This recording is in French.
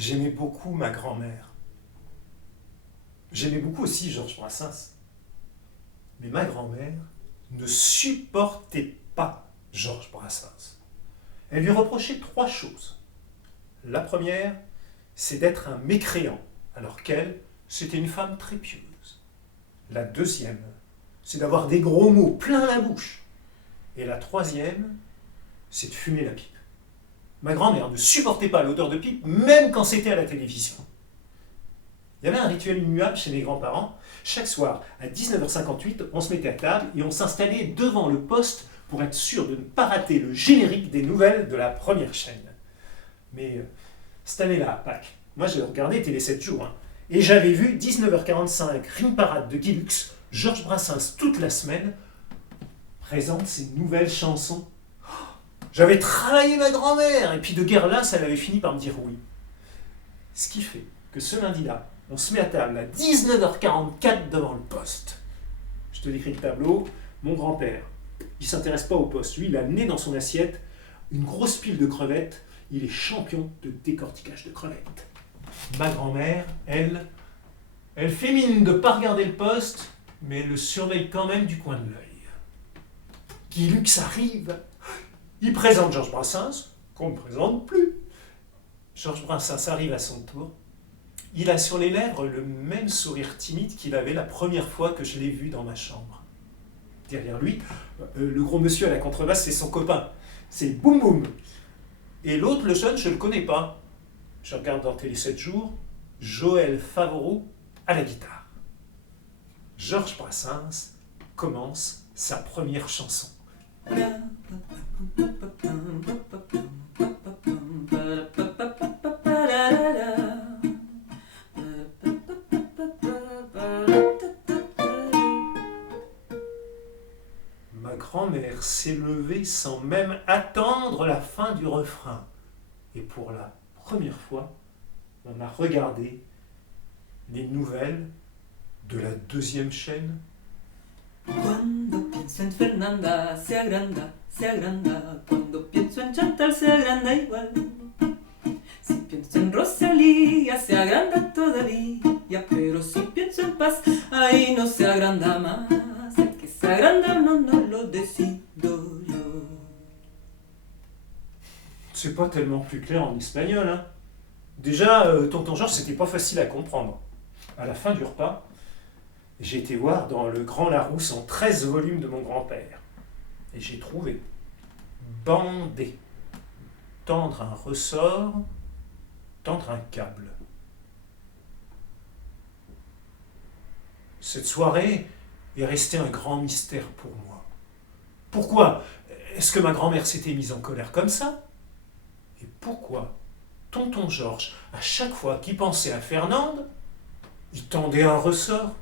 J'aimais beaucoup ma grand-mère. J'aimais beaucoup aussi Georges Brassens. Mais ma grand-mère ne supportait pas Georges Brassens. Elle lui reprochait trois choses. La première, c'est d'être un mécréant, alors qu'elle, c'était une femme très pieuse. La deuxième, c'est d'avoir des gros mots plein la bouche. Et la troisième, c'est de fumer la pipe. Ma grand-mère ne supportait pas l'odeur de pipe, même quand c'était à la télévision. Il y avait un rituel immuable chez mes grands-parents. Chaque soir, à 19h58, on se mettait à table et on s'installait devant le poste pour être sûr de ne pas rater le générique des nouvelles de la première chaîne. Mais cette année-là, à Pâques, moi j'ai regardé Télé 7 jours, et j'avais vu 19h45, Rime Parade de Guy Lux, Georges Brassens toute la semaine, présente ses nouvelles chansons. J'avais travaillé ma grand-mère, et puis de guerre lasse, elle avait fini par me dire oui. Ce qui fait que ce lundi-là, on se met à table à 19h44 devant le poste. Je te décris le tableau. Mon grand-père, il ne s'intéresse pas au poste. Lui, il a amené dans son assiette une grosse pile de crevettes. Il est champion de décortiquage de crevettes. Ma grand-mère, elle fait mine de ne pas regarder le poste, mais elle le surveille quand même du coin de l'œil. Guy Lux arrive. Il présente Georges Brassens, qu'on ne présente plus. Georges Brassens arrive à son tour. Il a sur les lèvres le même sourire timide qu'il avait la première fois que je l'ai vu dans ma chambre. Derrière lui, le gros monsieur à la contrebasse, c'est son copain. C'est Boum Boum. Et l'autre, le jeune, je ne le connais pas. Je regarde dans Télé 7 jours, Joël Favreau à la guitare. Georges Brassens commence sa première chanson. Ma grand-mère s'est levée sans même attendre la fin du refrain. Et pour la première fois, on a regardé les nouvelles de la deuxième chaîne. Cuando pienso en Fernanda, se agranda, se agranda. Cuando pienso en Chantal, se agranda igual. Si pienso en Rosalía, se agranda todavía. Pero si pienso en Paz, ahí no se agranda más. El que se agranda no lo decido yo. C'est pas tellement plus clair en espagnol, hein. Déjà, Tonton Georges, c'était pas facile à comprendre. À la fin du repas, j'ai été voir dans le Grand Larousse en 13 volumes de mon grand-père. Et j'ai trouvé bander, tendre un ressort, tendre un câble. Cette soirée est restée un grand mystère pour moi. Pourquoi est-ce que ma grand-mère s'était mise en colère comme ça? Et pourquoi Tonton Georges, à chaque fois qu'il pensait à Fernande, il tendait un ressort?